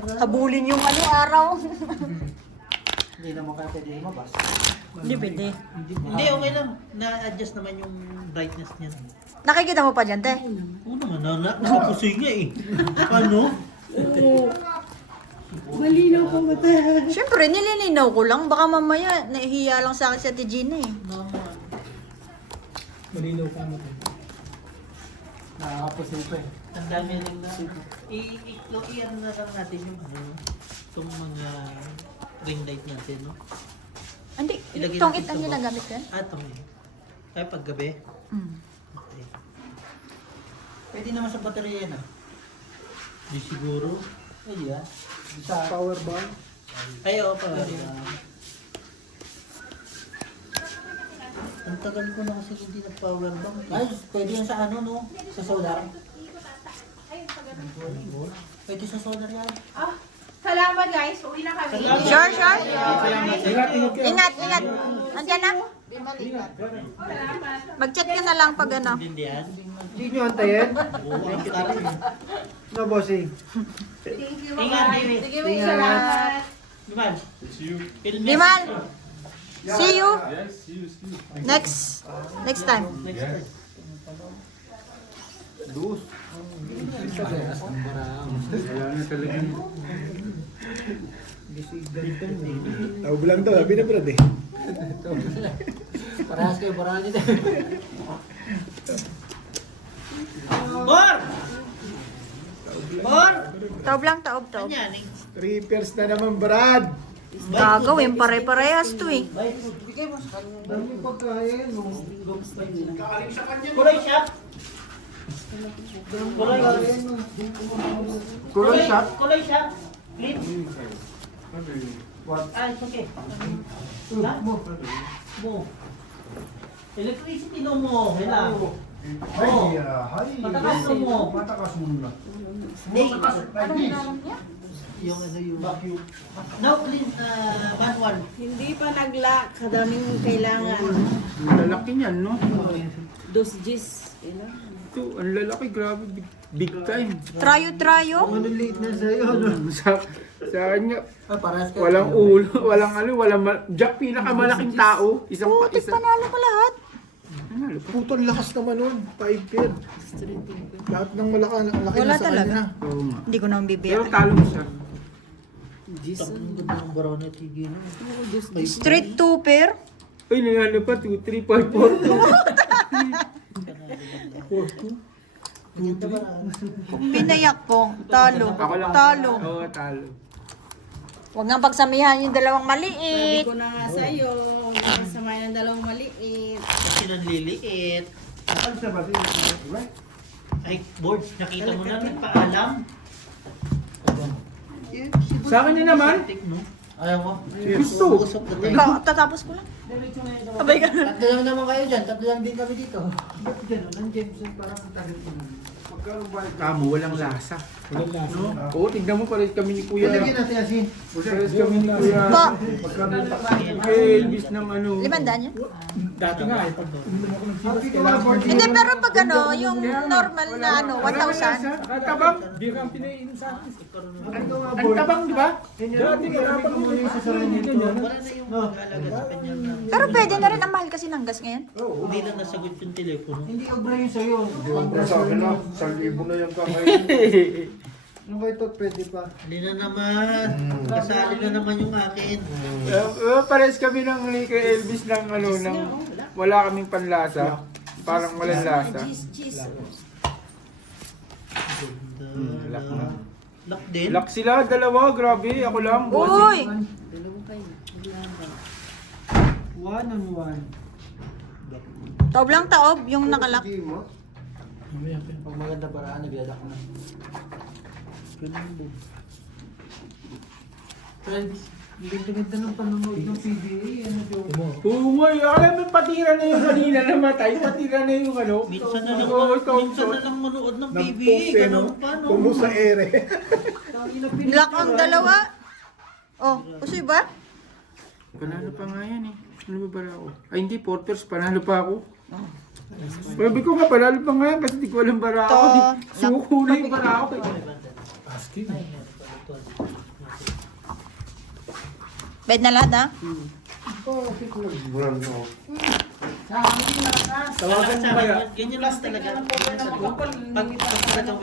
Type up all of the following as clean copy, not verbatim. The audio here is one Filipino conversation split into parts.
Habulin yung ano araw. Hindi naman kaya pwede lumabas. Hindi pwede. Hindi, okay lang. Na-adjust naman yung brightness niya. Nakikita mo pa dyan, te? Oo naman, nakapusoy nga eh. Ano? Malinaw ko mata. Siyempre, nililinaw ko lang. Baka mamaya, nahihiya lang sa akin si Ate Gina eh. Naman. Malinaw ka mo. Nakakapusin ko eh. Ang dami rin na. I-ano na lang natin yung itong mga ring light natin, no? Hindi, Ilagay itong natin it ang sa ginagamit ko yan. Itong kaya paggabi. Mm. Okay. Pwede naman sa baterya yan ah. Di siguro. Pwede ah. Sa Power bank. Ay, oo pa. Ang tagal ko na kasi hindi nag-power bank. ay, pwede yan sa ano no? Sa solar. Pwede sa solar yan. Ah, salamat guys. Uwi na kami. Sure, sure. Ingat, ingat ka. Ingat, ingat. Andiyan na. Mag-chat ka na lang pag ano. Hindi yan. Hindi nyo antayin. Oo, ang tagal. No, bossing. Thank you, Ingat, bye. Bibi. Sige, may salamat. Biman. Liman. See you. Next time. Next time. Dus. Wala na talagang. Tawag lang to, sabi na brad eh. Parehas kayo, parehas nito. Bor! Bor! Taob lang, taob, taob. Yan eh. 3 pairs na naman brad. Gagawin, pare-parehas to eh. Bigay mo sa kanya. Dami pagkain. Kulay shop. Kulay Kulay shot. Kulay shop. Clean. What? Ah, it's okay. Ha? Mo. Electricity no mo. Hela. Matakas no mo. Matakas muna. Hindi. Yung ano yung now clean manual. Hindi pa nagla. Kadaming kailangan. Ang lalaki niyan, no? Dos G's. Ito, ang lalaki, grabe, big time. Trayo-trayo. Ano late na sa'yo, no? Sa kanya, Ay, parehas kayo. walang ulo, walang ano, Jack, pinakamalaking tao. Isang Putik, panalo ko lahat. Putang lakas naman nun, 5 pair. Lahat ng laki Wala na sa talaga. kanya. Oo nga. Hindi ko naman Pero bibiyakin. talo mo siya. Tapos ganda ng Barona TV no. Street 2 pair. Ay, nanalo pa, 2, 3, 5, 4, 2. Pinayak ko. Talo. Ako lang. Talo. Oo, talo. Huwag nga pagsamihan yung dalawang Sabi maliit. ko na nga sa'yo. Huwag na samayin ng dalawang maliit. Kasi nanliliit. Saan siya ba? Ay, board, nakita mo na nagpaalam. Sa akin yun naman. Tik, no? Ayaw mo? Gusto. Usap na tayo. Tatapos ko lang. Abay ka. Tatlo lang naman kayo dyan. Tatlo lang din kami dito. Ba't gano'n? Ang Jameson parang tagal ko naman. Kamo, walang lasa. Walang lasa. No? Oo, tignan mo, parehas kami ni Kuya. Lagyan natin asin. Parehas kami ni Kuya. Po. Kay Elvis ng ano. 500 yan? Dati nga eh. Pag uminom ako ng chilas, Hindi, pero pag ano, yung normal na ano, 1,000. Ang tabang. Di ka ang pinainom sa akin. Ang tabang, di ba? Dati nga, kapag uminom sa sarili ganyan. Wala na yung mag-alaga sa kanya na Pero pwede na rin, ang mahal kasi ng gas ngayon. hindi lang nasagot yung telepono. Hindi obra yun sa'yo. Sabi na, 1,000 na yung kamay. Ano ba ito? Pwede pa. Hindi na naman. Kasali na naman yung akin. Parehas kami ng ni kay Elvis ng ano, ng wala kaming panlasa. Parang walang lasa. Lock na. Lock din? Lock sila, dalawa, grabe. Ako lang, bossing. Uy! One on one. Taob lang taob, yung nakalak. Pag maganda paraan, naglalak na. Friends, ganda-ganda ng panonood ng PBA. Ano joke? Uy, alam mo, patira na yung kanina namatay. Patira na yung ano. Minsan na lang, Oo, ikaw, minsan na lang manood ng Ng PBA. poke, no? Ganun pa, no? Tumo sa ere. Lock ang dalawa. Oh, usoy ba? Panalo pa nga yan eh. Ano ba para ako? Ay hindi, porters, panalo pa ako. Sabi ko nga, panalo pa nga yan kasi di ko alam bara ako. To. Suko na yung bara ako. Ay, meron pala ito. Bed na lahat, ha? Bakit nag-brand off? Tawagan mo kaya. Ganyan lang talaga. Pag talagang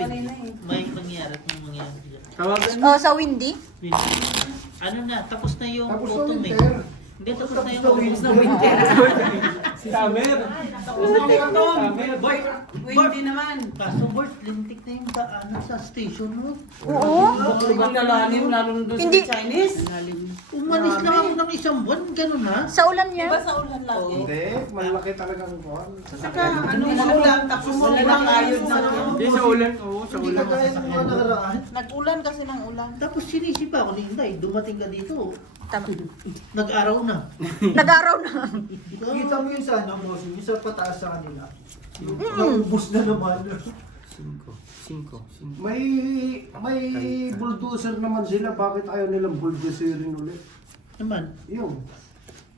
may mangyari kung mangyari dyan. Tawagan mo. Oh, sa windy? Ano na, tapos na yung Tapos na autumn eh. winter. Hindi, tapos na yung Tapos na autumn. Summer. Windy naman. Kaso Bert, lintik na yung daanan sa station mo. Oo. Maglalalim, lalo doon Hindi. sa Chinese. Umalis lang ako ng isang buwan, gano'n ha? Sa ulan yan. Diba sa ulan lagi? Hindi, malaki talagang kuhan. Saka, ulan, tapos wala na kayod na. Hindi, sa ulan. Oo, sa Hindi ulan. ka kaya ng mga nakaraan. Nag-ulan kasi ng ulan. Tapos sinisip ako ni Inday, dumating ka dito, Tama. nag-araw na. Nag-araw na. Kita mo yun sa ano, boss, yung sa pataas sa kanila. Yung naubos na naman. 5. May bulldozer naman sila, bakit ayaw nilang bulldozer'in ulit? Naman, Yung,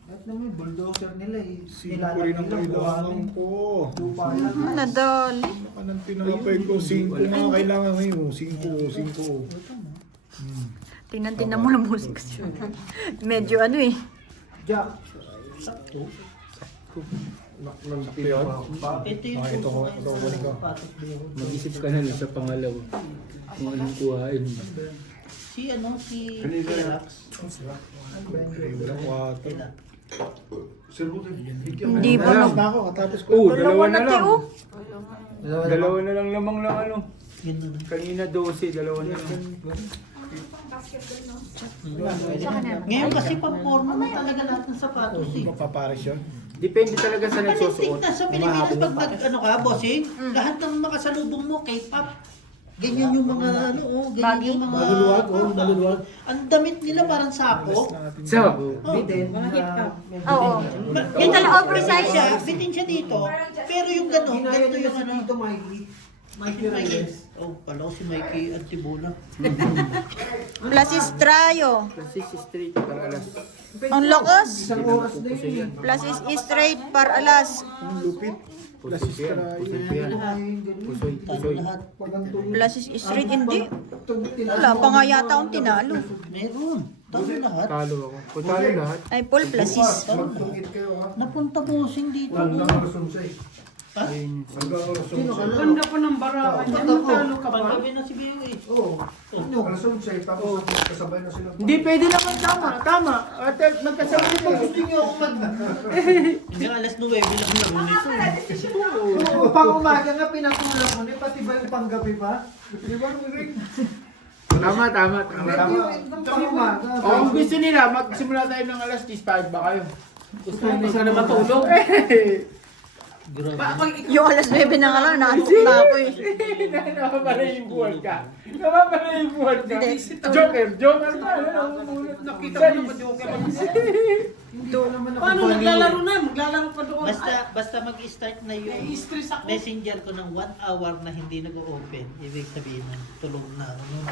At naman yung bulldozer nila eh. Singko rin ang kailangan ko. Lupa yan. Nadal. Baka nang tinapay ko, 5 nga kailangan ngayon. 5. Tingnan mo lang musik. Medyo ano eh. Jack. sakto. naklang Yun. pa. Ito yung Ito ko, ito kunin ko. patok beho. Mag-isip ka na lang sa pangalawa. Kung anong kuhain mo. Si si Kanina. Relax. Walang water. Sir Rudy, Hindi pa Alas na. na ako, katapos ko. Oo, dalawa na lang. oh. Dalawa na lang lamang lang ano. Yun na. Kanina 12, dalawa na lang. Ngayon kasi pang-porno na talaga lahat ng sapatos eh. Mapapares yun. Depende talaga sa Malintik nagsusuot. na sa Pilipinas pag ano ka, bossing, lahat ng makasalubong mo, K-pop. Ganyan yung mga ano, ganyan yung mga... maluluwag. Ang damit nila parang sako. So, Bitin. Oo. Yung talaga oversize. Bitin siya dito. Pero yung gano'n, Hinaya ganito nila yung si ano. Tito Mikey. Mikey Reyes. Oh, pala ko si Mikey Antibona. Plus Estrayo. kasi si straight para alas. Ang lakas. Isang oras na yun. Plus is straight par alas. Ang lupit. Pusoy yan. Pusoy yan. Pusoy, pusoy. Lahat. Plus is straight hindi. Wala pa nga yata akong tinalo. Meron. Talo lahat. Talo ako. Kung talo lahat, Ay, Paul plus is. magtungkit kayo ha. Napunta bossing dito. Hanggang alas 11. ayun. Hanggang alas 11. Ganda pa ng barakan niya. Matalo ka ba? Paggabi na si BOA. Oo. Alas 11, tapos kasabay na sila. Hindi, pwede naman tama. Tama. At magkasama Kung gusto niyo ako Hanggang alas 9 lang naman ito. pang umaga nga pinatulak mo, pati ba yung panggabi pa? Di ba nung ring? Tama. Pang umaga. O kung gusto nila, magsimula tayo ng alas 10, ba kayo? Gusto mo sana matulog? Grabe. Yung alas 9 na nga lang, naantok na ako eh. Napapalayibuhan ka. Napapalayibuhan ka. Joker pa. Nakita ko na pa joker. Paano naglalaro na? Maglalaro pa doon. Basta mag-start na yung Nai-stress ako. messenger ko ng 1 hour na hindi nag-open. Ibig sabihin na tulog na. Ano?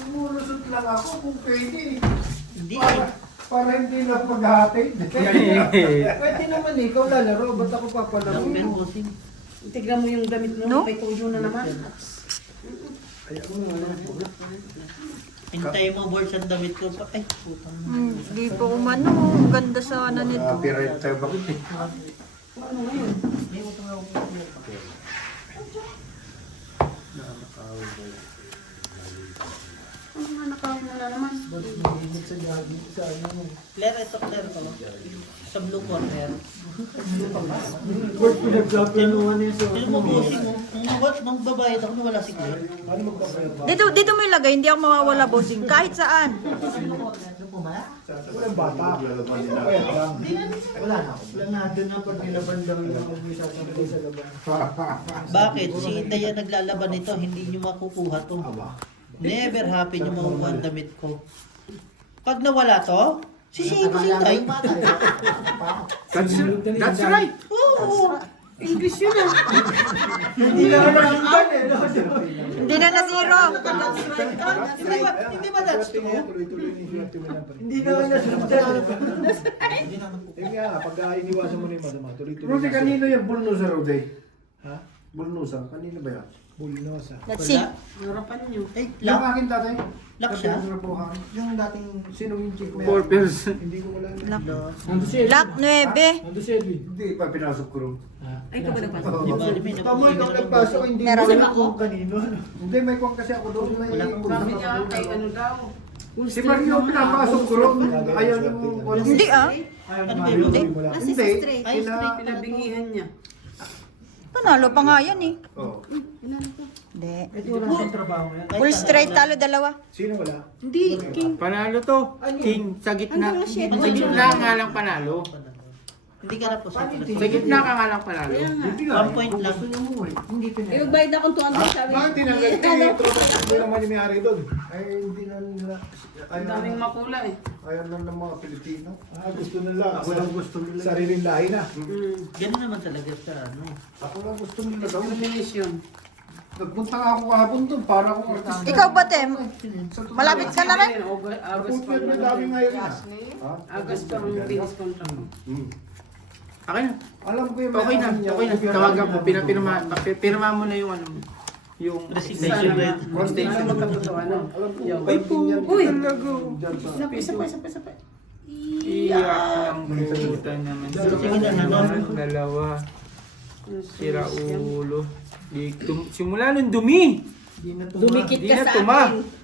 Lumulusot lang ako kung pwede. Hindi Para hindi na paghahatid. Pwede naman eh, ikaw lalaro, ba't ako papalaro? Open bossing. Tignan mo yung damit mo. No? May tuyo na naman. Hintay mo boards ang damit ko. Ay, putang na. Hindi pa umano. Ang ganda sana nito. Copyright tayo bakit eh. Ano ngayon? Ano nga nakawin mo na naman? Claire, ito Claire ko. Sa blue corner. Kurt, pinagplaplanuhan niya sa... Sino mo bossing mo? Nung babayad ako, nawala si Claire. Dito mo ilagay, hindi ako mawawala bossing. Kahit saan. Walang bata. Kaya lang. Wala na ako. Planado na pag nilaban daw yung mag-isasabay sa laban. Bakit? Si Daya naglalaban nito, hindi nyo makukuha to. Never happen yung makukuha ang damit ko. Pag nawala to, sisihin ko si Tay. That's right. Oo. English yun ah. Hindi na ako nakakban eh. Hindi na na-zero. Hindi ba that's true? Tuloy-tuloy ni Swerte mo lang pa rin. Hindi na ako nasundan. Yung nga, pag iniwasan mo na yung masama, tuloy-tuloy. Rudy, kanino yung bulnusa, Rudy? Ha? Bulnusa, kanino ba yan? Bulnosa. Let's see. Wala. Harapan nyo. Eh, Yung lock. akin dati. Lock siya. Yung dating Sino yung chick mo? 4 person. Hindi ko wala. Lock 9. Nandun si Edwin. Hindi pa pinasok ko rin. Ay, ikaw ba nagpasok? Di ba, di ba, Tama, ikaw nagpasok, hindi Meron mo naman alam kung kanino. Hindi, may kwang kasi ako doon. May Wala kang Sabi niya, kay ano daw. Full Si strength Mario, naman. pinapasok ko rin. Ayaw yung... Hindi ah. Ayaw Ano ni ba Mario. yun? Nasa Hindi. straight. Ay, straight. Pinabingihan niya. Panalo pa nga yan eh. Oo. Hindi. Wala siyang trabaho yan. Full straight, talo dalawa. Sino wala? Hindi, king. Panalo to. King, sa gitna. Hanggang shit. Sa gitna nga lang panalo. Hindi ka na po sa Sa gitna ka nga lang panalo. Kaya nga. Hindi nga. 1 point lang. Gusto niya mo eh. Hindi Eh, pinaya. magbayad akong 200 sabi. Bakit tinanggal yung tropa? Hindi naman yung may-ari doon. Ay, hindi na nila. Ang daming makula eh. Ayaw na ng mga Pilipino. Gusto nila. Ako lang gusto nila. Sariling lahi na. Ganun naman talaga sa ano. Ako lang gusto nila daw. Discrimination. Nagpunta nga ako kahapon doon para akong artista. Ikaw ba, Tem? Malapit ka na rin? August pa Pupunta na dami ngayon na. August pa ang finish contract mo. Okay na. Alam ko yung Okay na. Okay na. Tawagan ko. Pinirma mo na yung ano. Yung Resignation rate. extension. Ano magkatotoo, ano? Alam ko. Ay po. Uy! Talaga. Isa pa. Iyak ng puta naman. Sige na, ano? Dalawa. Sira ulo. Simula nung dumi. Dumikit Di ka na sa tuma. akin.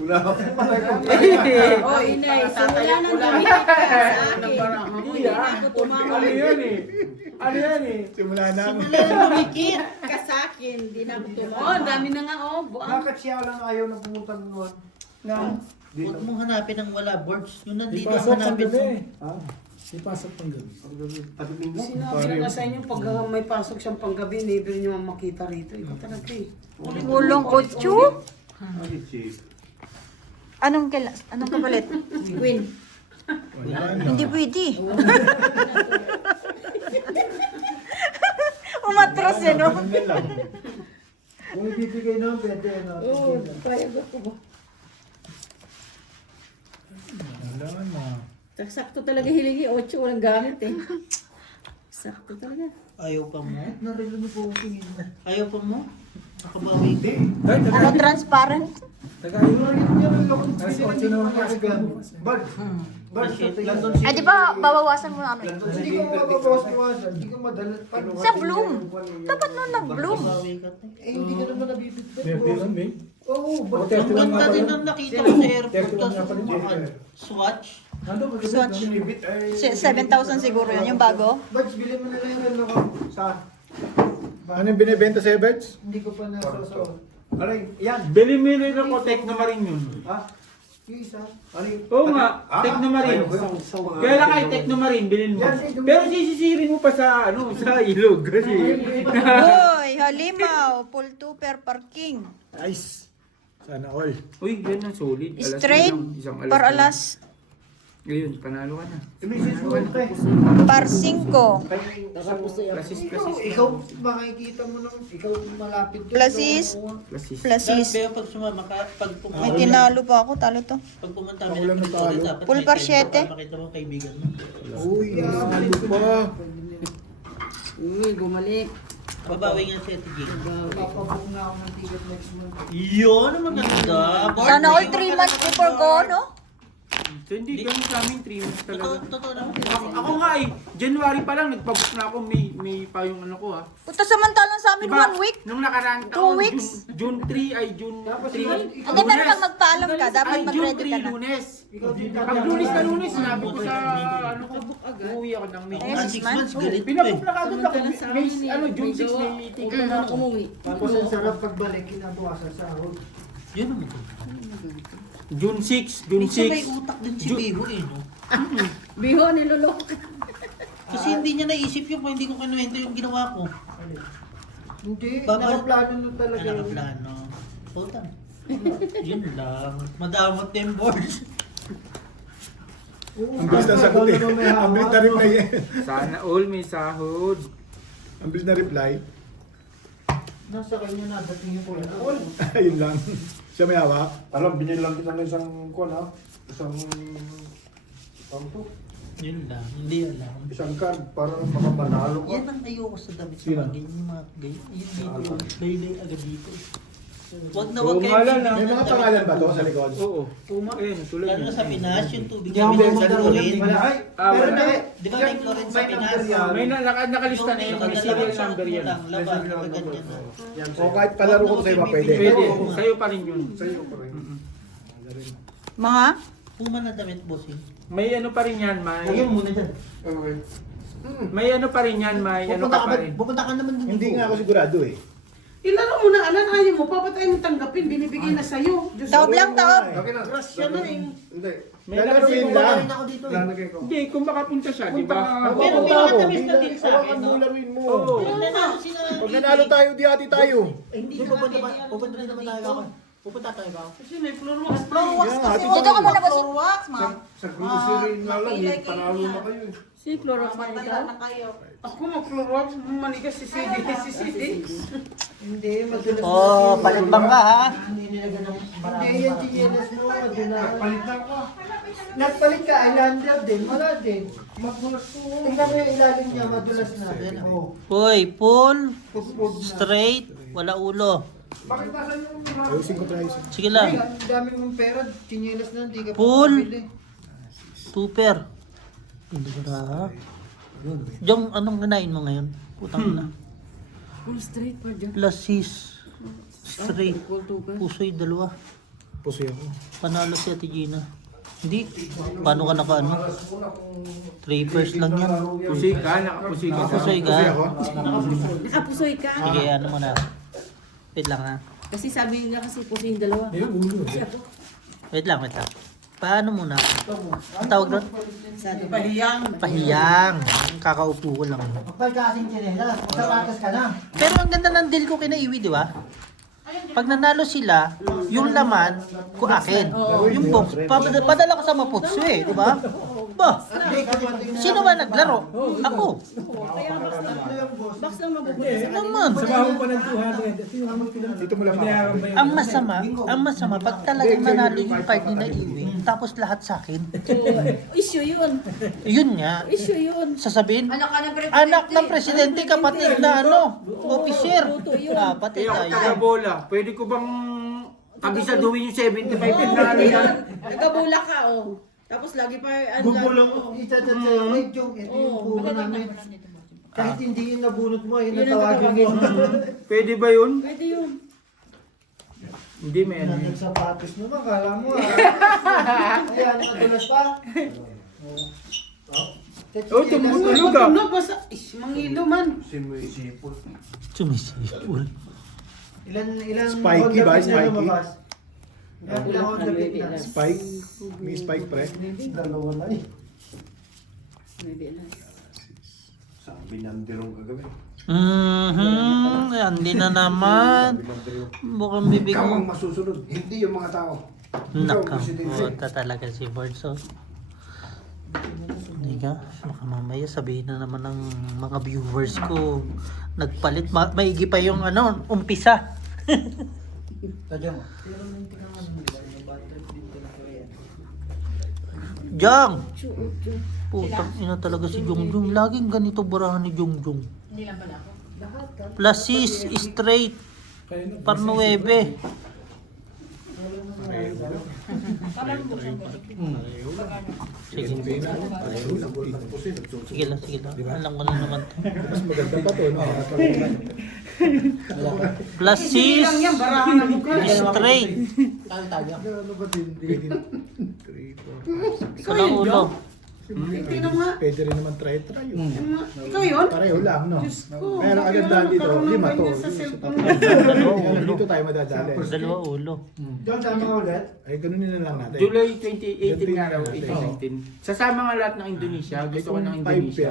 Wala ako pala. Oh, inay, simula nang dumikit ka sa akin. Hindi na ako tumama. Ano yan eh? Ano yan eh? Simula na. Simula na lumikit. Ka sa akin, hindi na ako tumama. Oh, dami na nga, oh. Buang. Bakit siya lang ayaw na pumunta noon? Huwag mong hanapin ng wala boards. Yung nandito ang Ipasok ang hanapin mo. gabi. Ipasok ang gabi. Sinabi na nga sa inyo, pag may pasok siyang panggabi, never niyo makita rito. Ikaw talaga eh. Ulong kotsu? Anong kapalit? Queen. Wala na. Hindi pwede. Umatras eh, no? Ganun na lang. Kung ibibigay naman, pwede na. Oo, kaya ko ba? Wala na. Sakto talaga hilingi, 8 walang gamit eh. Sakto talaga. Ayaw pa mo? Narinig ko kung tingin na. Ayaw pa mo? Nakabawi ka. Ano, transparent? Ay, di ba babawasan mo namin? Hindi ko makabawas-iwasan. Hindi ko madala. Sa bloom. Dapat nun nag-bloom. Nakabawi ka. Eh, hindi ka naman nabibitbit. Hindi lang, May. Oo, O, bakit? 31 Ang nga ganda pala. din ang nakita ko sa airport. 31 nga pala. Swatch. Nandun, maganda. Swatch. Binibit, ay. 7,000 siguro yun, yung bago. Bags, bilhin mo na lang yung ano ko. Sa? Ano yung binibenta sa Everts? Hindi ko pa nasasawa. Aray, yan. Bili mo rin ako, Techno Marine yun. Ha? Yung isa. Aray. Oo nga, Techno Marine. Kaya lang kay Techno Marine, bilhin mo. Pero sisisirin mo pa sa ano, sa ilog kasi. Hoy, halimaw, full tuper parking. Nice. Sana all. Uy, yan ang solid. Alas Straight, na lang, isang par alas, Ngayon, panalo ka na. Tumisis mo ito eh. par 5. Plasis. Ikaw, makikita mo nung ikaw malapit doon. Plasis. Plasis. Plasis. Pero pag sumama ka, pag May pumunta, tinalo pa ako, talo to. pag pumunta Ako kami lang ng natalo. Pretoria, dapat Full may par time 7. ka para makita mo ang kaibigan mo. Uy, nanalo pa. Uy, gumalik. Babawi nga si Ate Jane. Papabook na ako ng ticket next month. Yun, ang maganda. Sana all 3 months before go, no? So, hindi ganun sa amin, 3 months talaga. Totoo naman. Ako nga eh, January pa lang, nagpabook na ako, may pa yung ano ko ha. Puta samantalang sa amin, 1 week. Nung nakaraan 2 weeks? June 3 ay June 3. Hindi, pero pag magpaalam ka, dapat Ay, June mag-ready ka 3, na. Lunes. Pag Lunes na Lunes, sinabi ko sa ano ko, uuwi ako ng May. Eh, 6 6 months? months, galit ko Pinabook eh. na kagad ako. May, ano, June 6 may ticket na ako. Umuwi. Tapos ang sarap pagbalik, kinabukasan sa ahod. Yun naman. June 6, June Minsan may 6. utak din si Biho eh, no? Biho, niloloko. Kasi hindi niya naisip yung hindi ko kinuwento yung ginawa ko. Hindi, Babal- nakaplano nun talaga. yun. Nakaplano. Utang. Yun lang. Madamot na yung boards. Oo, Ang bilis na sagot eh. paano may Ang bilis na hawak? reply eh. Sana all may sahod. Ang bilis na reply. Nasa kanya na, dating yung kuya. All. Ayun lang. Siya may hawak. Alam, binilang kita ng isang kuwan ha. Isang pampo. Yun lang, hindi alam. Isang card para makapanalo ka. Yan ang ayoko sa damit sa mga ganyan, yung mga ganyan. Yun dito, laylay agad dito. Wag na wag kayo Pumalan bibili lang. May ng mga damit. pangalan ba to sa likod? Oo. Ayun, tulad Lalo na yun. sa Pinas, yung tubig Hindi ako namin sa magkaroon ng chlorine. wala. Ay, Ah, pero wala. hindi. Di ba may chlorine sa Pinas? May nakalista na yun. May serial number yan. Lang, laban, ganyan na. O kahit palaro ko sa'yo ba pwede? Pwede. Sa'yo pa rin yun. Sa'yo pa rin. Mga? Puma na damit, bossing. May ano pa rin yan, may... Lagyan mo muna dyan. Okay. May ano pa rin yan, may ano ka pa rin. Pupunta ka naman dun. Hindi nga ako sigurado eh. Ilaro mo na, alam, ayaw mo, papatay mo tanggapin, binibigay na sa'yo. Diyos Taob lang, taob. Okay na. Grasya na eh. Hindi. May Lalaruin nakalista. lang. Ako dito eh. Lalagay ko. Hindi, kung makapunta siya, di ba? Pero Pupunta ako. pinakatamis na din sa akin, Hawakan mo, no? laruin mo. Oo. Pag nanalo sila, Pag nanalo tayo, di ati tayo. Hindi pupunta rin naman tayo ako. Pupunta tayo ako. Kasi may floor wax. Yan, ati Dito ka muna, boss. Wax, ma'am. Sa grocery nga lang, eh, panalo na kayo eh. Si floor wax ba Ako mag-floor wax, manigas si CD. Si CD. Hindi, madulas. Oh, palit bang ka, ha? Hindi nilagyan ng marami. Hindi, yan chinelas mo. Nagpalit lang ka. Nagpalit ka, islander din. Wala din. Magulas ko. Tingnan mo yung ilalim niya, madulas na. Oo. Hoy, full, Pupod na. straight, wala ulo. Bakit nasa yung Ayusin ko tayo. Sige lang. Ang dami mong pera, chinelas na, hindi ka pa Full. makabili. Super. Hindi ko na, ha? Jong, anong kinain mo ngayon? Putang na. Full straight pa dyan. Lasis. Straight. Pusoy, dalawa. Pusoy ako. Panalo si Ate Gina. Hindi. Paano ka naka ano? 3 pairs lang yan. Pusi ka, nakapusi ka. Pusoy ka. Nakapusoy ka. Sige, ano mo na. Wait lang ha. Kasi sabi nga kasi puso yung dalawa. Kasi ako. Wait lang, wait lang. Paano muna? Ang tawag doon? Pahiyang. Pahiyang. Kakaupo ko lang. Kapag kasing chinelas, magsapatas ka na. Pero ang ganda ng deal ko kina Iwi, di ba? Pag nanalo sila, yung laman, ko akin. Yung box, padala ko sa Maputsu eh, di ba? Ba, sino ba naglaro? Ako. Box lang mabubuti. Naman. Dito mo lang ako. Ang masama, pag talagang nanalo yung card ni na Iwi, tapos lahat sa akin, Issue yun. yun nga, Issue yun. sasabihin, Anak ka ng presidente. anak ng presidente, kapatid na ano, officer. Boto yun. Patay Kaya ako tayo. taga-bola. Pwede ko bang kabisaduhin yung 75 na yan? Nagkabula ka, oh. Tapos lagi pa, Bubulong, oh. i-chat sa'yo, hey Jong, ito yung Oo, puno namin. Kahit hindi yung nabunot mo, yun Yun ang ang tawagin mo. Pwede ba yun? Pwede yun. Hindi, may ano. Nagsapatos naman, kala mo ah. Ayan, nadulas pa. Oh, tumutulog ah. Tunog, basta, mangilo man. Sumisipol. Ilan Spiky ba? Honda Beat na Spiky? lumabas? Ilang Honda Beat na? Spike? May spike pre? Dalawa na eh. Maybe na. Sabi nandirong kagabi. Hindi na naman. Bukang bibig Ikaw mo. ang masusunod, hindi yung mga tao. Naka, Presidente. puta talaga si Borso. Hindi ka, baka mamaya sabihin na naman ng mga viewers ko, nagpalit, maigi pa yung ano, umpisa. Tadyang. Jong! Putang ina talaga si Jongjong. Laging ganito burahan ni Jongjong. Plus 6, straight, par 9. Sige. Sige lang, sige lang. Alam ko na naman to. Mas maganda pa to. No? Plus 6, Lang yan, barahan na mukha. straight. Ano ba hindi? Walang ulo. Tingnan mo nga. Pwede rin naman try yun. Ikaw yun? Pareho lang, no? ko, Pero bakit agad wala dito, magkaroon ng 5 to. ganyan sa cellphone? Dito tayo madadali. Dalawa ulo. Jong, tama ka ulit? Ay, ganunin na lang natin. July 2018 nga raw, 18-19. Sasama nga lahat ng Indonesia. Gusto ko ng Indonesia.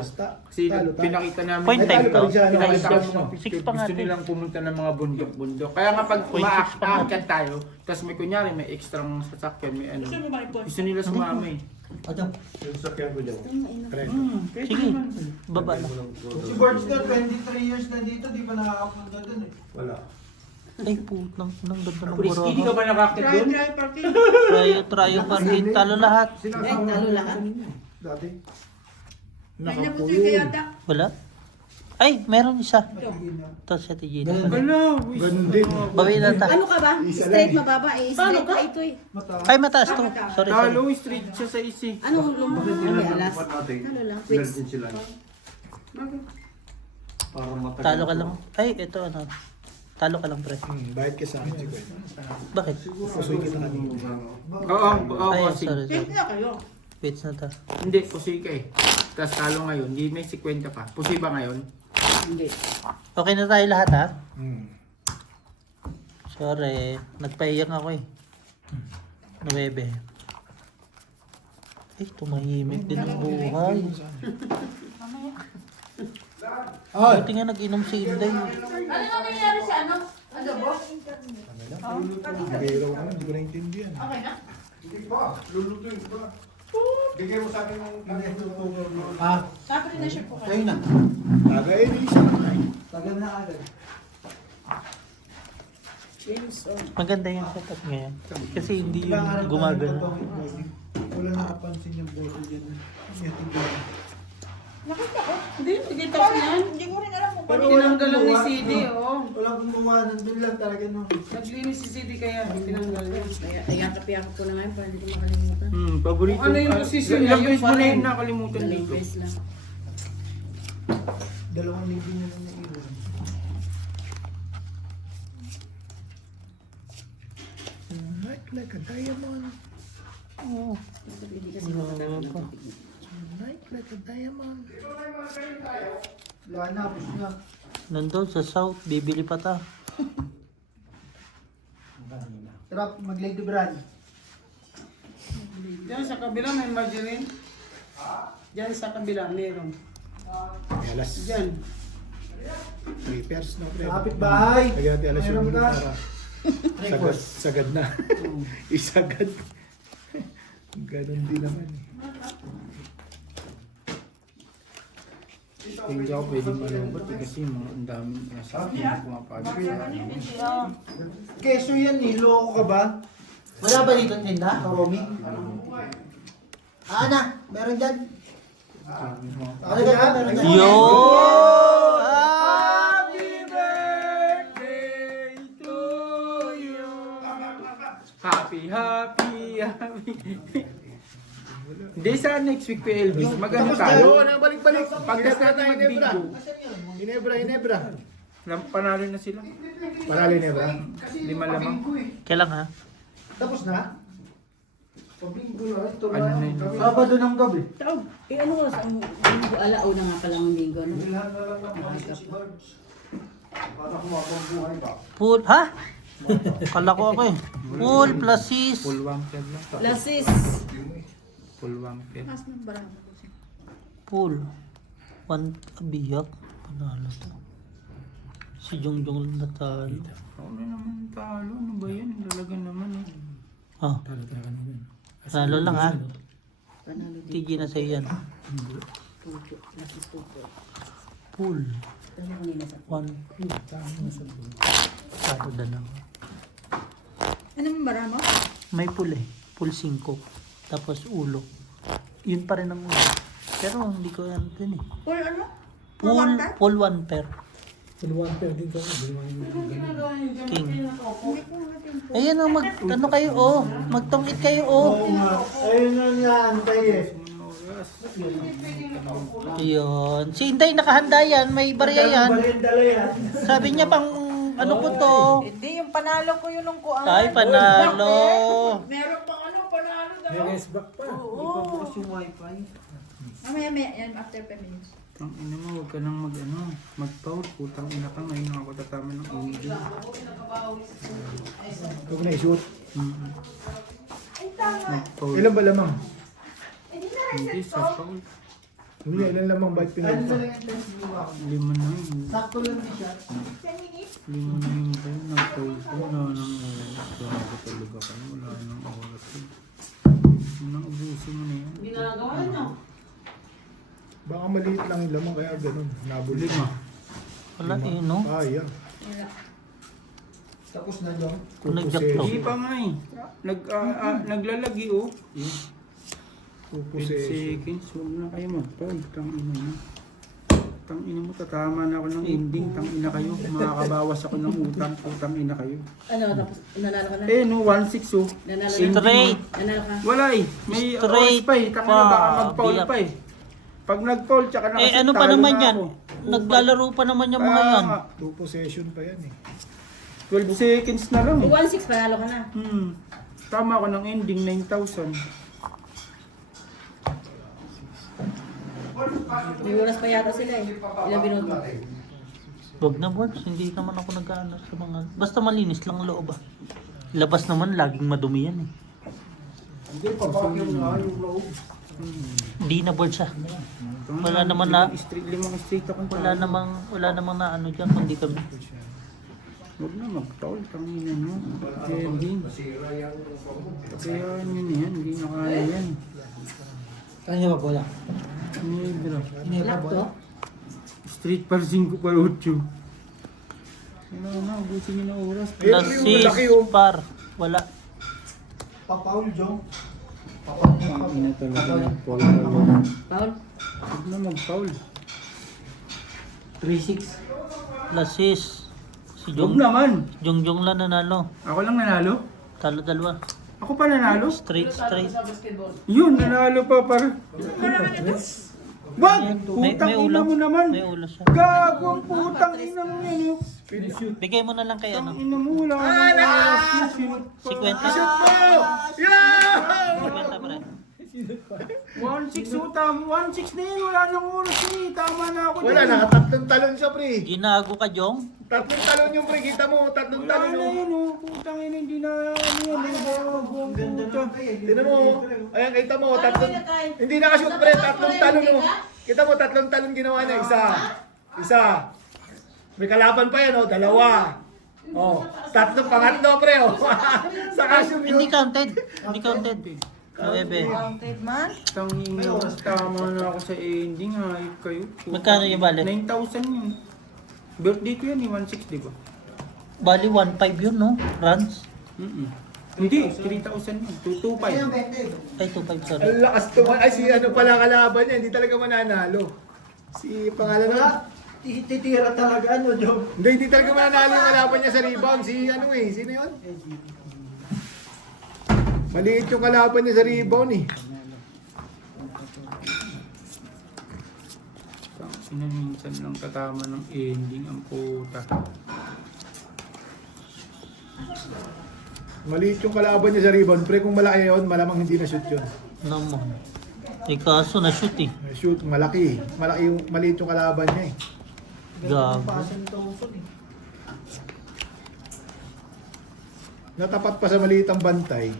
Kasi pinakita namin. Point time to. Pinakita ko mga Six picture. pa nga Gusto to. nilang pumunta ng mga bundok-bundok. Kaya nga pag Point six pa nga. umaakyat tayo, tapos may kunyari may extra sasakyan, may ano. Gusto nila sumama eh. Yung sakyan ko dyan. Sige, baba na. Si Borge na 23 years na dito, di pa nakakapunta dun eh. Wala. Ay putang, nang ganda ng Chris, hindi ka burahan. ba nakakit doon? Tryo, parking, talo lahat. Sinasama talo ko lahat. Dati. Nakapuyo. Wala? Ay, meron isa. Ito si Ate Gina. Wala. Ganun din. Bawi na ta. Ano ka ba? Straight mababa eh. Straight ka ito eh. Ay, mataas to. Sorry, sorry. Talo, straight siya sa isi. Ano lumabas? Ano alas? Ano lang? Quits. Talo ka lang. Ay, ito ano. Talo ka lang, pre. Bayad ka sa akin, si Kuya. Bakit? Pusoy kita kanina. Oo, Ay, kasi. sorry, sorry. Na kayo. Wait na ta. Hindi, pusoy ka eh. Tapos talo ngayon, hindi may 50 pa. Pusoy ba ngayon? Hindi. Okay na tayo lahat, ha? Sorry. Nagpahiyang ako eh. 9. Eh, tumahimik din ang buhay. Buti nga nag-inom si Inday. Pero ako, hindi ko naintindihan. Bigay mo sa akin ng Tapos na siya po kayo. Ayun na. Tagay ni isa. Tagal na agad. Maganda yung setup ngayon. Kasi hindi yung gumagana. Wala nakapansin yung bottle dyan. Ito ba? Hindi, hindi tapos yan. Hindi ko rin alam kung Pero tinanggal lang ni CD, oh. Walang gumawa, nandun lang talaga no. Naglinis si CD kaya tinanggal niya. Kaya kapi ako po na ngayon para hindi ko makalimutan. Paborito. Ano yung position niya? Ilang Yung beses mo na parang- yun nakalimutan Daling dito. beses lang. 2 linggo na lang naiwan. Like a diamond. Basta hindi kasi makatagal ng tubig. Like a diamond. Wala na, push na. Nandun sa south, bibili pa ta. Sarap, mag-lady brand. Diyan sa kabila may margarine. Diyan sa kabila meron. Alas. Diyan. Repairs na pre. Kapit bahay. Kaya natin alas yung Meron ka? para sagad na. Isagad. Ganon din naman eh. Hindi ako pwedeng malobot eh, kasi mga ang daming sasakyan na pumapasok sa ano. Keso yan eh, loko ka ba? Wala ba dito tinda, Romy? Na, meron dyan. Ano dyan? Meron dyan. Yo! Happy birthday to you. Happy. Hindi sa next week kay Elvis, magano tayo? Balik-balik. Pagkas natin mag-bingo. Inebra. Panalo na sila. Parali Nebra. 5 lamang. Kailang ha? Tapos na? Pabinggo na, ito Ano na yun? Sabado ng gabi. Taog. Eh ano oras ang linggo? Alauna nga pala ang linggo. No? Lahat na lang ng mga si Bards. Para kumapagbuhay ba? Full, ha? Kala ko ako eh. Full plus 6. Full 1 lang. Lasis. Full 1 Mas ng barang. Full. 1 abiyak. Panalo to. Si Jongjong lang natalo. Ako na naman talo. Ano ba yan? Lalagan naman eh. Ah. Panalo lang ha. Panalo din. TG na sa'yo yan. Pucho. Lasis pucho. Full. Dali ko nila sa 1. Talo dalawa. Ano mo bara mo? May full eh. Full 5. Tapos ulo. Yun pa rin ang ulo. Pero hindi ko yan din eh. Or ano? Full 1 pair. King. Ayan o, ano kayo o. Magtungit kayo o. Oo nga. Ayun na niyaantay eh. Ayun. Si Inday nakahanda yan. May barya yan. Dala yan. Sabi niya pang ano ko to. Hindi, yung panalo ko yun nung kuan. Ay, panalo. Meron pang ano, panalo daw. Ipabukas yung wifi. Mamaya, yan, after 5 minutes. Ang ina mo, huwag ka nang mag-power. Putang ina ka, ngayon ako tatama ng uwi. Huwag na isuot. Mag-power. Ilan ba lamang? Hindi, sa power. Hindi, ilan lamang bakit Ano pinag na lang yung test mo ako? 5 na yun. Sakto lang ni siya. 5 na yun kayo. Nag-power ko. Wala nang oras. Grabe talaga kayo. Wala nang oras. Nang ubuso mo na yan. Ginagawa niyo. Baka maliit lang yung lamang kaya ganun. Nabuli. 5. Wala eh, no? Ah, yeah. Tapos na dyan. Kung nag-jack to. Hindi pa nga eh. Naglalagi oh. 8 seconds, huwag na kayo mag-foul. Tangina mo. Tangina mo, tatama na ako ng ending. Tangina kayo, makakabawas ako ng utang. Tangina kayo. Ano, tapos nanalo ka na? Eh no, 1-6 oh. Nanalo na. Straight. Nanalo ka. Wala eh. May Straight oras pa eh. Tangina baka pa. mag-foul Biyak. pa eh. Pag nag-foul, tsaka Eh nakasit, ano pa talo naman na yan? ako. Naglalaro pa naman yung mga Kaya yan. nga, 2 possession pa yan eh. 12 seconds na lang eh. 1-6, panalo ka na. Tama ako ng ending, 9,000. May oras pa yata sila eh. Ilang minuto. Wag na boss, hindi naman ako nag-ano sa mga... Basta malinis lang ang loob ah. Labas naman, laging madumi yan eh. Hindi, papakyaw na yung loob. Hindi na board siya. Wala naman na... Limang straight ako. Wala namang na ano dyan, kundi kami. Huwag na mag-foul, tangina nyo. Ending. Kaya yun yan, hindi na kaya yan. Kanya ba bola? Nebra. Lock to? Street par 5 par 8. Wala na, ubusin nyo na oras. Lasis, par. Wala. Papaul, Jong. Tangina talaga ng-foul talaga. Paul? Huwag na mag-foul. 3-6. Lasis. Si Huwag naman. Jongjong lang nanalo. Ako lang nanalo. Talo dalawa. Ako pa nanalo. Straight. Yun, nanalo pa par. Wag! May Putang ina ulo. mo naman. May ulo siya. Gago ang putang ina mo yan. Bigay mo na lang kay ano. Ina mo, wala ka nang 50. 50 pre. 1-6 utam. 1-6 na yun, wala nang oras eh. Tama na ako Wala, dyan. nakatatlong talon siya, pre. Ginago ka, Jong. Tatlong talon yung pre, kita mo, tatlong Wala talon na yung... yun oh. Putang ina, hindi na ano yan. Gago ang puta. Tinan mo, ayan, kita mo, tatlong... Hindi nakashoot, pre, tatlong talon, oh. Kita mo, tatlong talon ginawa niya, isa. May kalaban pa yan, oh, dalawa. Oh, tatlong pangatlo, pre, oh. Saka shoot Hindi yun. counted. Hindi counted. Ebe. Counted man. Tangina, tama na ako sa ending. Hayop kayo. Magkano yung bali? 9,000 yun. Birthday ko yan eh, 1.6 di ba? Bali 1.5 yun, no? Runs. Hindi, 3,000 yun. 225. Ay, 2.5, sorry. Ang lakas tuman. Ay, si ano pala kalaban niya, hindi talaga mananalo. Si pangalan na... Titira talaga, ano, Jong? Hindi talaga mananalo yung kalaban niya sa rebound. Si ano eh, sino yun? Maliit yung kalaban niya sa rebound eh. Tangina, minsan lang katama ng ending ang puta. Maliit yung kalaban niya sa rebound. Pre, kung malaki yun, malamang hindi na shoot yun. Naman. Eh, kaso na-shoot eh. Shoot, malaki. Maliit yung kalaban niya eh. Gago. Natapat pa sa maliit ang bantay.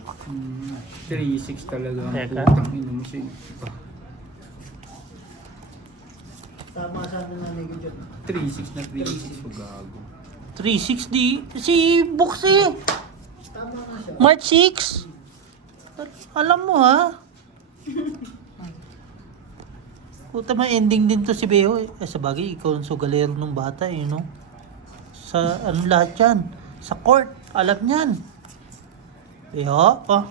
3-6 talaga ang Teka. putang ina mo siya. Tama sa atin na may ganyan. 3-6 na 3-6 so gago. 360. Si Buxi. Tama na siya. March 6. Alam mo ha? Puta, may ending din to si Beho. Eh, sa bagay, ikaw ang sugalero ng bata eh, no? Sa ano lahat yan? Sa court. Alam niyan. Beho, oh.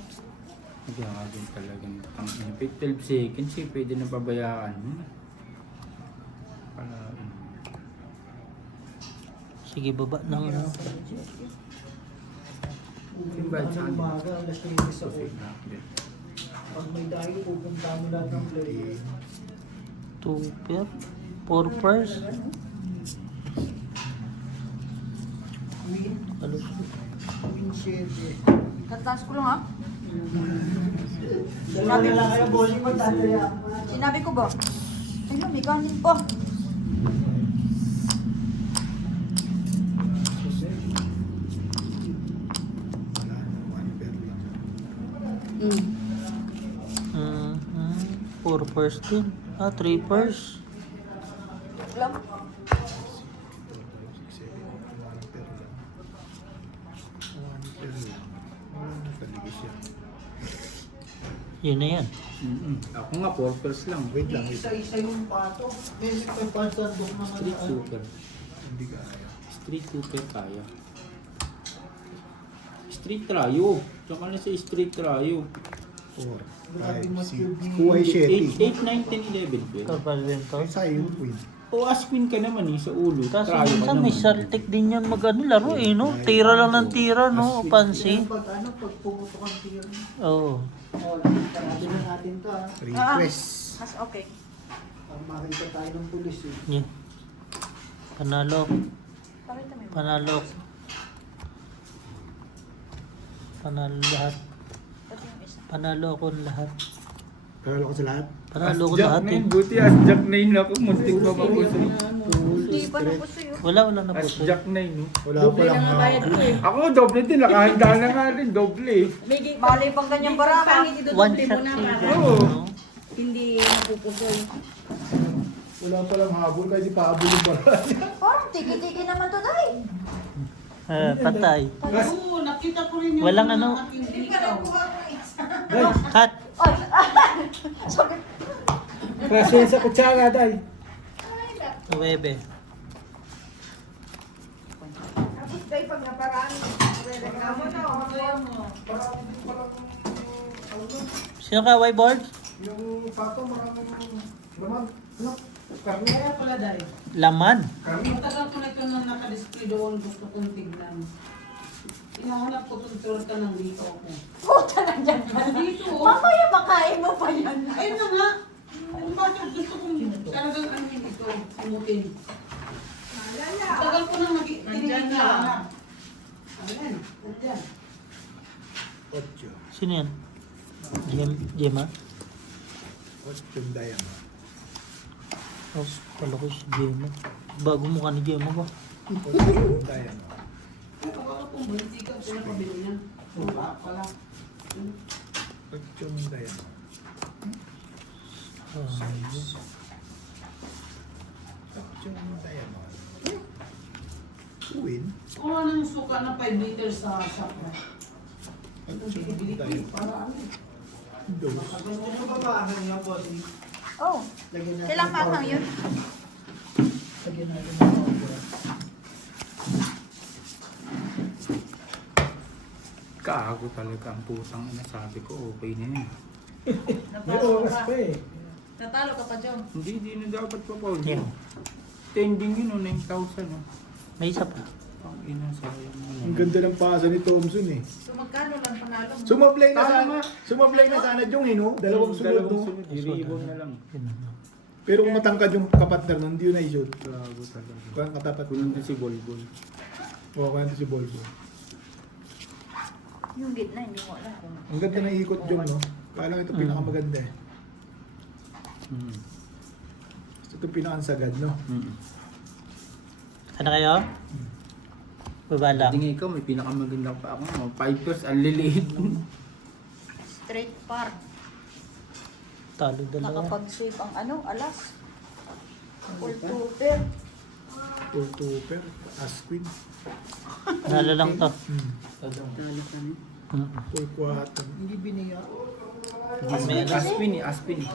Gago talaga. Ang 12 seconds eh, pwede na pabayaan mo. Sige, baba ng ano. Yung bayad sa akin. Umaga, alas 3 sa Pag may dahil, pupunta mo lahat ng play. 2 pair. 4 pairs. Ano? Win 7. Tataas ko lang ha. Dalawa na lang kayo, bossing mo, tataya. Sinabi ko ba? Ayun, may kanin pa. Mhm. 4 pairs din. 3 pairs. Lang. Yun na yan. Ako nga, 4 pairs lang. Wait lang. Isa-isa yung pato. May pagpasandok naman. Street super. Street super kaya. Street trayo. Tsaka na sa street trayo. 4, 5, 6. Kuha yung 7. 8, 9, 10, 11, 12. Kapal bento. Sa'yo yung queen. O as queen ka naman eh, sa ulo. Kaso Tayo ka minsan may naman. saltik din yan laro eh, no? Tira lang ng tira, no? Pansi. Pag pag pumutok ang tiyan. Oo. Sabi na natin to ha. Request. Mas okay. Pag makita tayo ng pulis eh. Yeah. Panalo. Pakita mo yun. Panalo. Panalo lahat. Pati yung isa. Panalo ako lahat. Karalo ko sa lahat. Panalo ko Jack lahat eh. 9, buti as Jack 9 ako. Muntik pa pa po. Hindi pa na po sa'yo. Wala na As po. Jack 9, no? Wala Doble pa na lang. nga bayad ko eh. Ako, doble din. Nakahanda na nga rin. Doble eh. Bali pang ganyang barama. Pangit One idodoble shot mo na kill. para Oo. No? hindi napupusoy. Wala pa lang habol, kaya di pa habol yung baraan. Parang tiki-tiki naman to, Day. Patay. Oo, nakita ko rin yung Walang ano. aking ikaw. Cut. Ay, sabi. Kasi sa kutsara dahil. 9. Tapos, Day, pag naparaan, reklamo na. Sino ka, whiteboard? Yung pato, maraming laman. Ano? Karne. Kaya pala dahil. Laman. Matagal ko na ito nung nakadisplay doon, gusto kong tignan. Inahanap ko tutor ka ng dito ako. Puta na dyan ka. Dito, oh. Mamaya makain mo pa yan. Ayun na nga. Kung bakit gusto kong talagang ano yun ito, simutin. Tagal ko nang tinigil na anak. Ayan, nandiyan. 8. Sino yan? Gemma? 8 diamond. Oh, pala ko si Gemma. Bago mukha ni Gemma ba? 8 diamond. Ay, akala kong mantika, pinapabili niya. Wala pala. 8 diamond. Oh, 8 diamond. Queen. Kung ano yung suka na 5 liters sa shop na. Ito binibili ko eh, para ano eh. Dos. Ano ba maahan nga po? Oh, Lagyan natin kailang ng manang powder. yun? Lagyan natin ng powder. Kaago talaga ang putang ina. Sabi ko, okay na yan. May oras pa eh. Natalo ka pa, Jom. Hindi na dapat pa pa. Yeah. Tending yun, 9,000. No? May isa pa. Ang ina, sayang mo. Ang ganda ng pasa ni Thompson eh. So magkano lang panalo mo? Sumablay na Tama. sana. Sumablay na sana yung hino. Dalawang sunod no. I-ribbon na lang. Yun na. Pero kung matangkad yung kapatner nun, hindi yun na-shoot. Gago talaga. Kung katapat Kunin din si Bolbol. Oo, kaya ito si Volvo. Yung gitna, hindi mo alam kung... Ang ganda ng ikot yung no. Kaya lang ito pinakamaganda eh. Mm. Ito pinakansagad no. Mm. Ano kayo? Baba lang. Hindi nga ikaw, may pinakamaganda pa ako. 5 years, ang liliit. Straight par. Talo dalawa. Nakapag-sweep ang ano, alas. Full tuber. Full tupper. As queen. Nalo lang to. Talo ka na. Full quarter. Hindi biniya. May ano? Aspin eh, Aspin eh.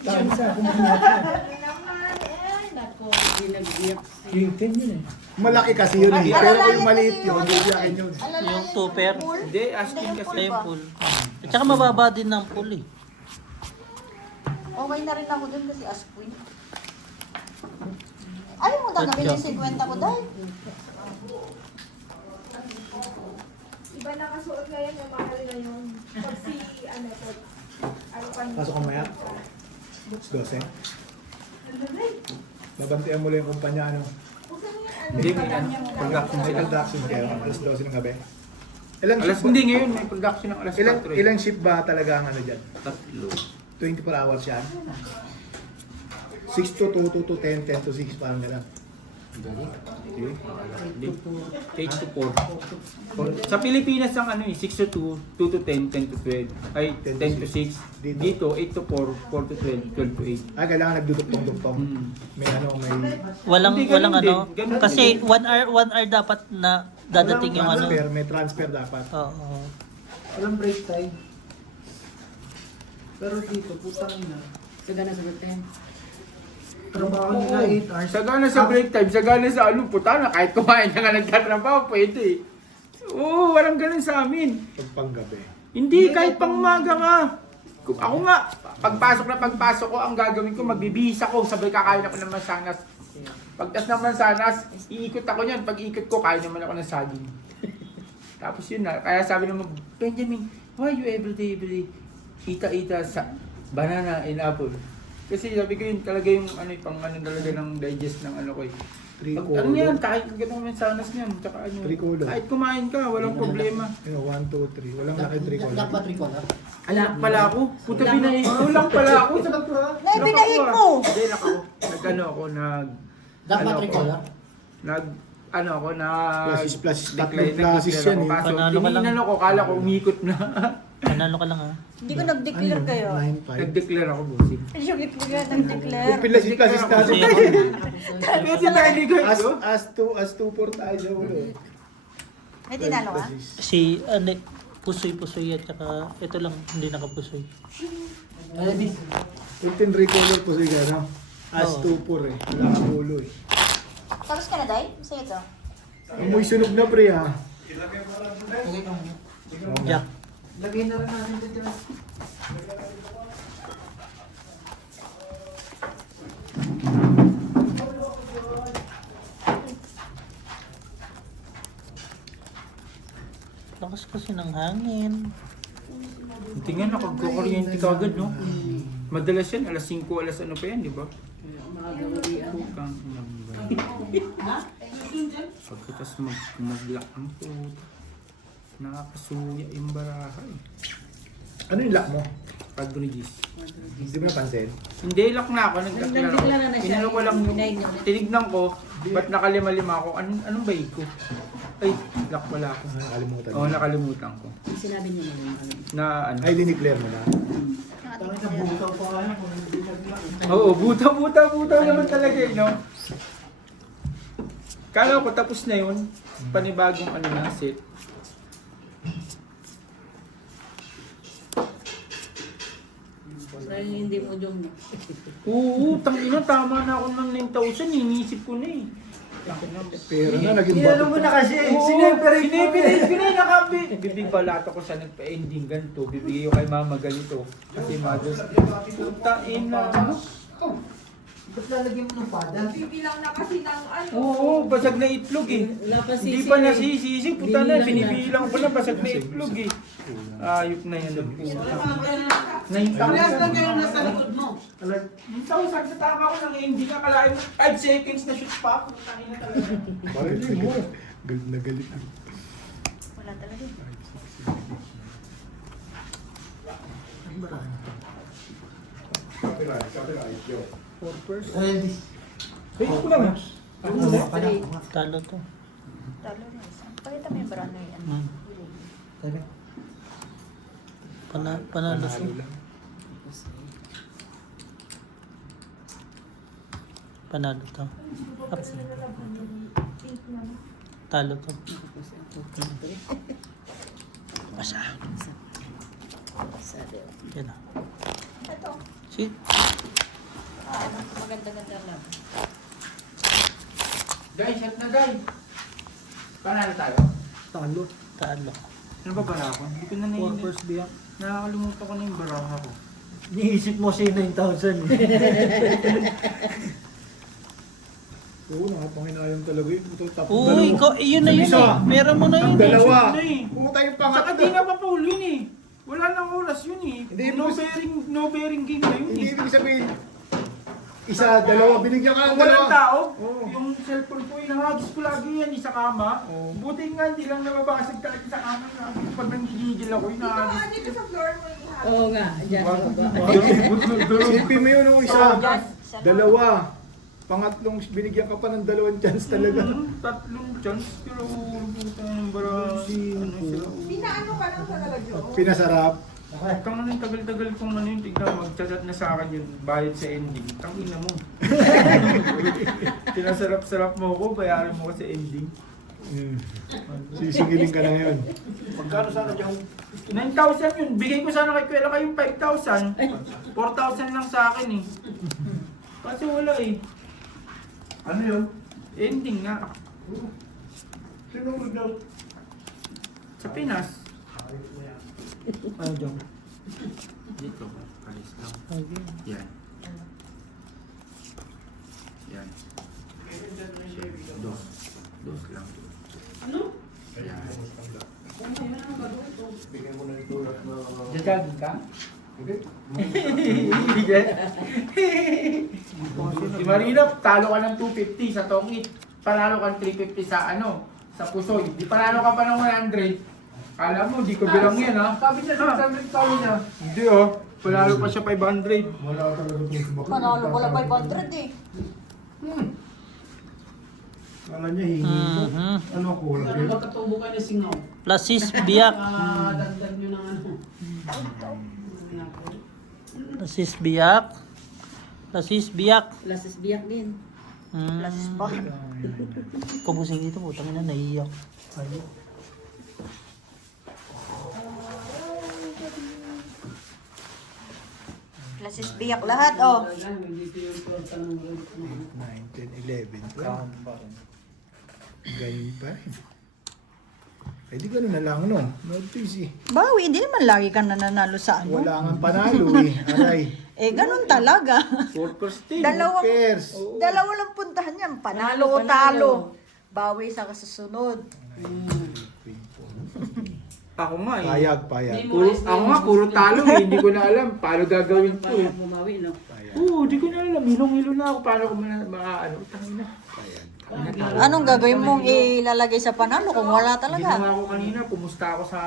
Tansa, kumanyakan. Ay, nako, binagbiyak si... Yung 10 yun eh. Malaki kasi yun eh. Pero kung yung maliit yun, hindi yakin yun. Yung tupper. Hindi, Aspin kasi. Ito yung pool. At saka mababa din ng pool eh. Okay na rin ako dun kasi as queen. Ayaw mo tanggapin yung 50 ko dahil. Iba na kasuot ngayon, yung mahal na yun. Pag si, ano po, ano pa Pasok ka maya. 12. Babantian mo lang yung kumpanya ano. Hindi, may ano, production May sila. production kayo. Alas 12 ng gabi. Ilang Alas, shift hindi ngayon, may production ng alas 4 eh. Ilang shift ba talaga ang ano dyan? 3. 24 hours yan? 6 to 2, 2 to 10, 10 to 6, parang gano'n. Hindi. 8 to 4. Sa Pilipinas ang ano eh, 6 to 2, 2 to 10, 10 to 12. Ay, 10 to 6. Dito, 8 to 4, 4 to 12, 12 to 8. Ah, kailangan nagdudugtong-dugtong. Hmm. May ano, may... Walang Hindi, ganun walang din. ano. Ganun Kasi din. 1 hour dapat na dadating yung ano. transfer, may transfer dapat. Oo. Walang break time. Pero dito, putang ina. Sagana sa 10. Trabaho nila 8 hours. Sagana sa break time, sagana sa ano, puta na, kahit kumain ka nga nagtatrabaho, pwede. Oo, walang ganun sa amin. Pag panggabi. Hindi, kahit pang umaga ka. Kung ako nga, pagpasok ko, ang gagawin ko, magbibihis ako, sabay kakain ako ng mansanas. Pagtas ng mansanas, iikot ako niyan. Pag ikot ko, kain naman ako ng saging. Tapos yun na, kaya sabi naman, Benjamin, why you everyday ita sa banana and apple? Kasi sabi ko yun talaga yung pang talaga ng digest ng ko eh. Ano yan, kahit ganun mansanas niyan, tsaka Tricolor. kahit kumain ka, walang problema. 1, 2, 3. Walang laki tricolor. Black ba tricolor? Anak pala ako. Puta binahig ko lang pala ako. Naibinahig mo! Hindi, ako. Nag-ano ako, Black ba ano ako, tricolor? Plasis, declare plasis yan eh. Kaso, Panalo ka lang. tininan ako, kala ko umikot na. Panalo ka lang ha. Hindi ko nag-declare kayo. 9-5. Nag-declare ako, bossing. Ay, yung declare, nag-declare. Plasis Kasi natin. ako, Pwede tayo ligay ko. As 2-4 tayo sa ulo. May tinalo ka? si, pusoy-pusoy at saka ito lang, hindi nakapusoy. 15 tricolor po siya, no? As Oo. 2-4 eh. Wala kang ulo eh. Tapos ka na, Day? Sa'yo to. Amoy sunog na pre ha. Jack. Lagay na rin natin dito. Lakas kasi ng hangin. Tingnan, nakagkukuryente ka agad, no? Madalas yan, alas 5, alas ano pa yan, di ba? Putang inang ba? Pagkatas mag-lock ang puta. Nakakasuya yung baraha eh. Ano yung lock mo? Pag-regis. Hindi mo napansin? Hindi, lock na ako. Nagdeklara Nagdeklara na ako. siya. Inano ko lang, tinignan ko, ba't nakalima-lima ako? Anong bay ko? Ay, lock pala ako. Nakalimutan. Oo, nakalimutan ko. Sinabi niya na rin. Na ano? Ay, dineclare mo na. Butaw pa kaya kung hindi nag-lock. Oo, buta naman talaga eh, no? Kala ko tapos na yun, panibagong ano na, set. Dahil hindi mo doon. Oo, tangina, tama na ako ng 9,000, iniisip ko na eh. Pero na, naging Tinanong mo na kasi. Sineperate mo eh. Sinay nakabi. Bibigbalat ako sa nagpa-ending ganito, bibigay ko kay mama ganito. Kasi mother's puta ina. Ba't lalagyan mo ng pada? Bibilang na kasi ng ano. Oo, basag na itlog eh. Wala pa Hindi sisi. pa nasisisi, puta na, Binilang na. binibilang ko na basag na itlog eh. Ayop na yan ang puta. Parehas lang 9,000. kayo nasa likod mo. 9,000 sa tama ko ng ending, akalain mo 5 seconds na shoot pa. Putang ina talaga. Bakit mo? Galit na galit. Wala talaga. Copyright, yo. Ready. Hey, ko lang ha. Talo to. Talo na isa. Pakita mo yung brano yan. Hmm. Panalo to. Panalo to. Talo to. Basa. Yan na. Ito. Si, Maganda-ganda lang. Guys, shot na guys. Panalo tayo? Talo. talo. Ano ba bara ako? Hindi ko na naiinip. Nakakalimutan ko na yung baraha ko. Niisip mo si 9,000 eh. Oo, nakapanginayang talaga yun. Ito, tapos Uy, yun na yun Isa. eh. Pera mo na yun Ang eh. dalawa. Shoot na eh. Pumunta yung Saka pangatlo. di nga pa Paul yun eh. Wala nang oras yun eh. Hindi, No bearing game na yun Hindi eh. ibig sabihin, isa, dalawa, binigyan ka ng Kung walang dalawa. tao, Oo. yung cellphone ko, inahagis ko lagi yan sa kama. Oo. Buti nga, hindi lang nababasag talaga sa kama. Pag nanggigigil ako, Dito inahagis. nga dito sa floor mo ihagis. Oo nga, dyan. Silipin mo yun, oh, isa, Isa lang. dalawa. Pangatlong binigyan ka pa ng dalawang chance talaga. Tatlong chance, pero puta yung bara. Ano sila. Pinaano ka lang talaga, Joe? Pinasarap. Kung ano yung tagal-tagal kong ano yun, tignan, mag-chat na sa akin yun, bayad sa ending. Tangina mo. Pinasarap-sarap mo ako, bayaran mo kasi ending. Sisingiling ka na ngayon. Magkano sana dyan? 9,000 yun, bigay ko sana kay Kuya kayong 5,000. 4,000 lang sa akin eh. Kasi wala eh. Ano yun? Ending nga. Sino mo daw? Sa Pinas. Ano dyan? Dito. Alis lang. Yan. Yan. Dos. Dos lang. Ano? Yan. Bigyan mo na ito at na... Jajagin ka? Hindi. Si Marina, talo ka ng 250 sa Tongit. Panalo ka ng 350 sa ano, sa Pusoy. Di panalo ka pa ng 100. Kala mo, di ko bilang yan ha. Sabi niya, 600 talo niya. Hindi oh. Panalo pa siya 500. Wala talaga itong subak. Panalo ko lang 500 eh. Kala niya hingi mo. Mhm. Ano ako? Walang Ano pera. magkatubo kayo ng singaw? Plasis biyak. Dagdag nyo ng ano. Plasis biyak. Plasis biyak. Lasis biyak din. Plasis pa. Kabusing dito, putang ina, naiiyak. Ay. Plasis biyak lahat, oh. Dito yung torta ng 9, 10, 11, 12. Ganyan pa rin. Eh di ganun na lang no. Not easy. Bawi, hindi naman lagi ka nananalo sa ano. Wala nga panalo eh. Aray. Eh, ganun talaga. Workers team. Pairs. Dalawa lang puntahan yan. Panalo o Panalo, talo. Bawi sa kasusunod. Ako nga eh. Payag, payag. Ako nga, puro talo eh. Hindi ko na alam paano gagawin ko eh. Para bumawi, no? Oo, di ko na alam. Hilong-hilo na ako. Paano ko ano, tangina. Anong gagawin mong ilalagay sa panalo kung wala talaga? Ginawa ko kanina, pumusta ako sa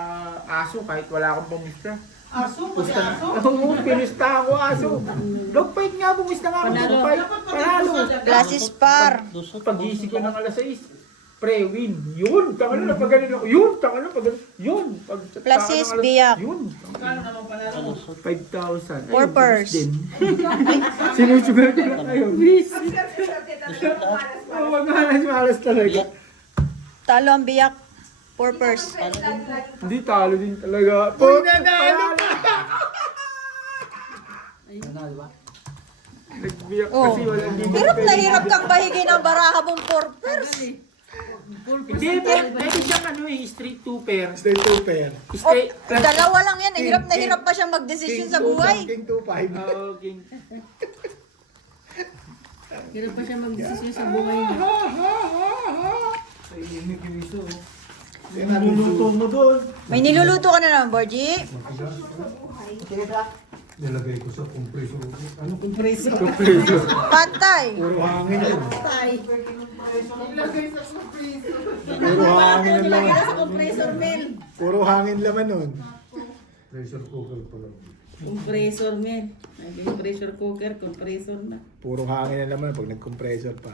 aso kahit wala akong pumusta. Aso? Pusta na aso? Oo, pinusta ako aso. Dogfight nga, pumusta nga ako. Panalo. Dogfight, panalo. Plasis par. Pagising ko ng alas 6, pre-win. Yun, tanga na, pag ganun ako. Yun, tanga na, pag ganun. Yun. Pag Plasis tanga ng alas- biyak. Yun. Kano naman panalo mo? 5,000. Four purse. Sinusugal ko lang kayo. Oo, malas talaga. Talo ang biyak. Purpose. Hindi, talo din talaga. Uy, nanalo pa! Nagbiyak Oh. kasi walang limit. Hirap na hirap kang bahigin ang baraha mong purpose. Hindi, pwede siyang ano eh, straight two pair. Stay 2 pair. Straight, Dalawa lang yan. Hirap na hirap pa siya magdesisyon sa buhay. King 2, 5. Okay. Hirap pa siya mag-desisyon sa buhay niya. Niluluto mo doon. May niluluto ka na naman, Borgie. Nilagay ko sa compressor. Ano Compressor. Pantay. Puro hangin yun. Puro hangin ang laman. Sa compressor mill. Puro hangin laman nun. pressure cooker pa lang? Compressor mill. Naging pressure cooker, compressor na. Puro hangin ang laman pag nag-compressor pa.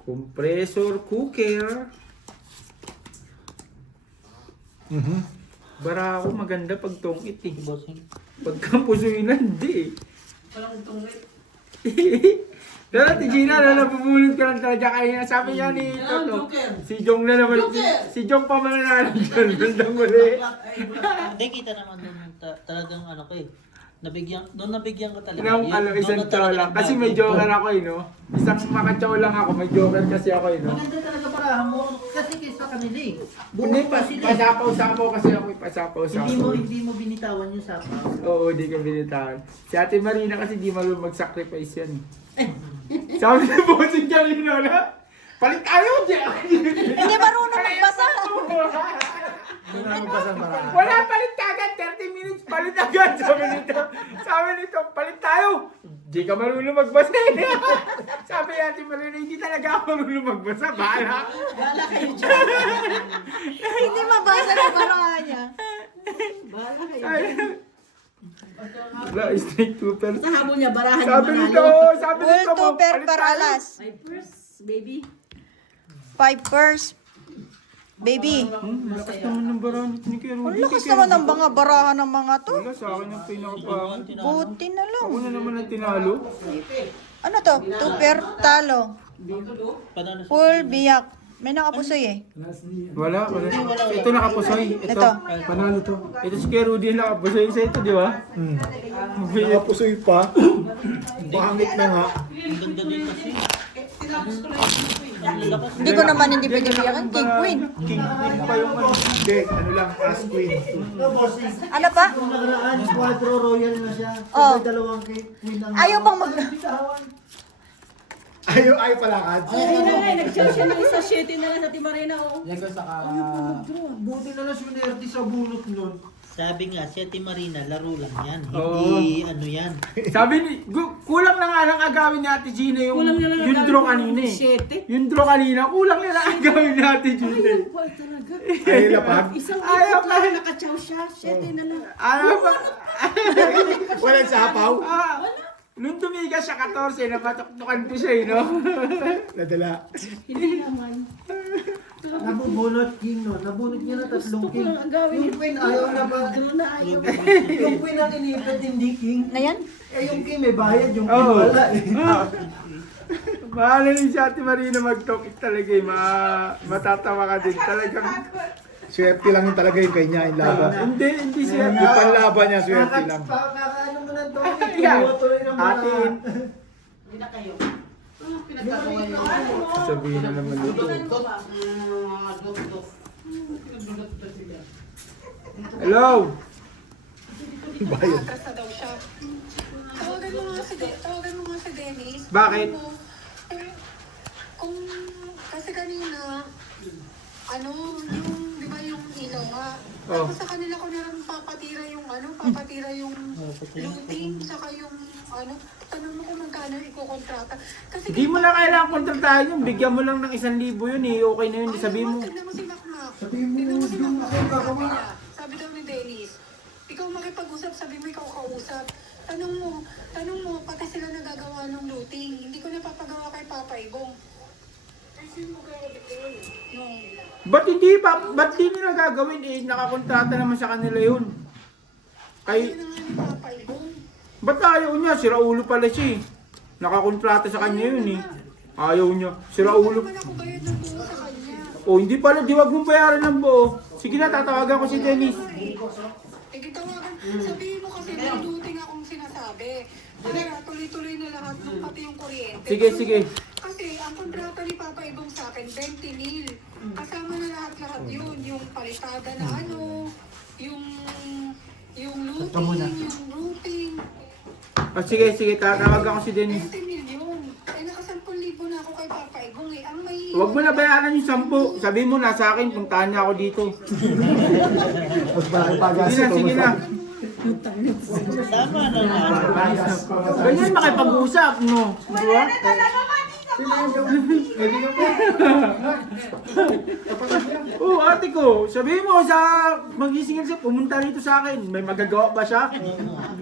Compressor cooker. Bara ako maganda pag tongit eh. Pagka pusuin na, hindi eh. Walang tungit. Pero Ate Gina, napupulot ka lang talaga kanina. Sabi niya ni Toto, Joker. si Jong na naman. Joker! Si Jong pa mananalo dyan. Bandang muli. Hindi, kita naman doon talagang ano ko eh. Doon nabigyan ko talaga. Nung ano, isang chow lang. Kasi may joker ako eh, no? Isang makachow lang ako. May joker kasi ako eh, no? Maganda talaga para mo kasi kaysa kanila eh. Hindi, pasapaw-sapaw kasi ako eh. Pasapaw-sapaw. Hindi mo binitawan yung sapaw. Oo, di ka binitawan. Si Ate Marina kasi di marunong mag-sacrifice yan eh. Sabi na bossing kanina na, palit tayo! Hindi marunong magbasa. Wala palit agad, 30 minutes, palit agad. Sabi nito, palit tayo. Di ka marunong magbasa eh. Sabi ni Ate Marina, hindi talaga ako marunong magbasa. Bahala. Bahala kayo dyan. Hindi mabasa na baraha niya. Bahala kayo dyan. Wala, straight trooper. Sa habol niya, barahan Sabi niya nito, manalo. sabi Full nito, two pair palit para tayo. alas. My purse, baby. 5 purse. Baby. Lakas naman ng barahan ni Kuya Ang Rudy. lakas naman ng mga baraha ng mga to. Wala, sa akin ang pinakapangit. Buti na lang. Ako na naman ang tinalo. Ano to? 2 pair talo. Panalo sa Full biyak. May nakapusoy eh. Wala. Ito nakapusoy. Ito. Panalo to. Ito si Kuya Rudy yung nakapusoy sa ito, di ba? Nakapusoy pa. Pangit na nga. Ang ganda din kasi. Tinapos ko lang yung ito eh. Hindi ko naman hindi pinipiyakan. King Queen. King Queen pa yung ano. Hindi, ano lang, as queen. No, bossing. Ano pa? Kung nakaraan, quadro royal na siya. Oh. Sabay dalawang queen ang... Ayaw bang mag... Ayaw palakad. Ayun na nga, nag-show siya ng isa 7 na lang sa Timarina. Oh. Yan ko saka... Buti na lang sinerte sa bunot nun. Sabi nga, si Ate Marina, laro lang yan. Oo. Hindi ano yan. Sabi ni, kulang na nga lang agawin ni Ate Gina yung, Kulang na lang yung draw kanina eh. 7. Yung draw kanina, kulang na lang agawin ni Ate Gina. Ayaw pa talaga. Ayaw lapag. Isang Ayaw ikot pa. lang nakachow siya. 7 na lang. Ano ba? Walang sapaw. Nung tumigas siya 14, napatuktukan ko siya eh, no? Nadala. Hindi naman. Nabubunot king no. Nabunot niya na tatlong Gusto ko king. lang agawin. Yung queen ayaw na ba? Draw na ayaw. Yung queen ang inipit hindi king. Na yan? Eh yung king may bayad, yung queen Oo. wala eh. Mahala rin si Ate Marina mag-talk talaga eh. Matatawa ka din talagang. Swerte lang yung talaga yung kanya yung laban. Hindi siya. Yung panlaban niya, swerte lang. Kakaano mo ng topic. Yan. Tuloy ng mga... Atin. Hindi na kayo. Pinagkagawa niyo. Sabihin na naman dito. Dot. Pinagdudot sila. Hello? Bayad. Tawagan mo nga si Dennis. Bakit? Kung kasi kanina, ano, yung, di ba yung ilaw nga. Oh. Tapos sa kanila ko na lang papatira yung looting, saka yung, ano, tanong mo kung magkano ikukontrata. Kasi Hindi mo na kailangan kontratahan yun. Bigyan mo lang ng 1,000 yun eh. Okay na yun. Sabihin mo. Tignan mo si Makmak. Sabihin mo, Tignan mo si yung Makmak. ako Sabi gagawin. niya, sabi daw ni Dennis, ikaw makipag-usap, sabi mo ikaw kausap. Tanong mo, pati sila nagagawa ng looting. Hindi ko napapagawa kay Papa Ibong. Yung Ba't di nila gagawin eh? Nakakontrata naman sa kanila yun. Ay, na nga ni Papa Ibong. ba't ayaw niya? Sira ulo pala siya eh. Nakakontrata sa kanya yun eh. Ayaw niya. Sira ulo. Wala ko bayad ng buo sa kanya. Oh, hindi pala. Di wag mong bayaran ng buo. Sige na, tatawagan ko si Dennis. Tawagan, sabihin mo kasi may looting akong sinasabi. Kaya tuloy-tuloy na lahat ng pati yung kuryente. Sige. Kasi ang kontrata ni Papa Ibong sa akin, 20 mil. Kasama na lahat yun. Yung palitada na ano, yung looting, yung roofing. Ah, sige. Tatawagan ko si Dennis. 20 mil yun. Eh, naka 10,000 na ako kay Papa Ibong eh. Ang may... Huwag mo na bayaran yung 10. Sabihin mo na sa akin, puntahan niya ako dito. Sige na. Tama na nga. Ganyan makipag-usap, no? Di ba? Oo, ate ko. Sabihin mo sa magisingin siya, pumunta rito sa akin. May magagawa ba siya? Di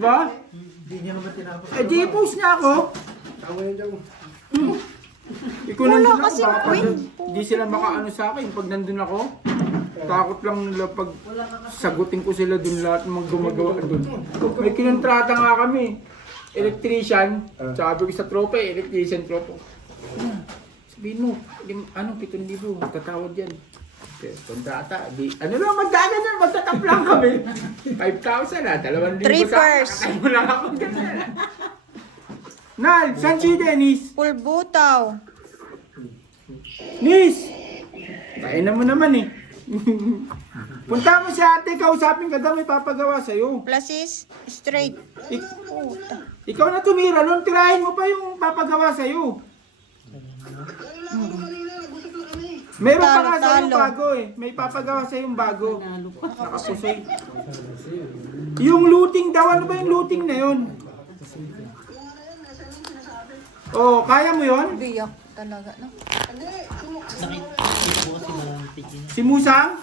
ba? Hindi niya naman tinapos. Eh, di post niya ako. Ikaw nandun ako, kasi baka queen. hindi sila makaano sa akin pag nandun ako. Takot lang nila pag sagutin ko sila dun lahat ng mga gumagawa dun. May kinontrata nga kami. Electrician. Sabi ko sa tropa electrician tropa. Sabihin mo, 7,000. Tatawad yan. Okay, kontrata. Ano lang, magdaanan yan. Magtatap lang kami. 5,000 na. 2,000 Trippers. Nakatay mo lang ako. Nal, saan si Dennis? Pulbutaw. Nis! Kainan mo naman eh. Punta mo si ate, kausapin ka daw, may papagawa sa'yo. Plasis, straight. Puta. Ikaw na tumira nun, tirahin mo pa yung papagawa sa'yo. Meron pa nga sa'yo Talo. bago eh. May papagawa sa'yo yung bago. Nakapusoy. Yung looting daw, ano ba yung looting na yun? Oh, kaya mo yun? Biyak talaga, no? Nakita ko kasi na Si Musang?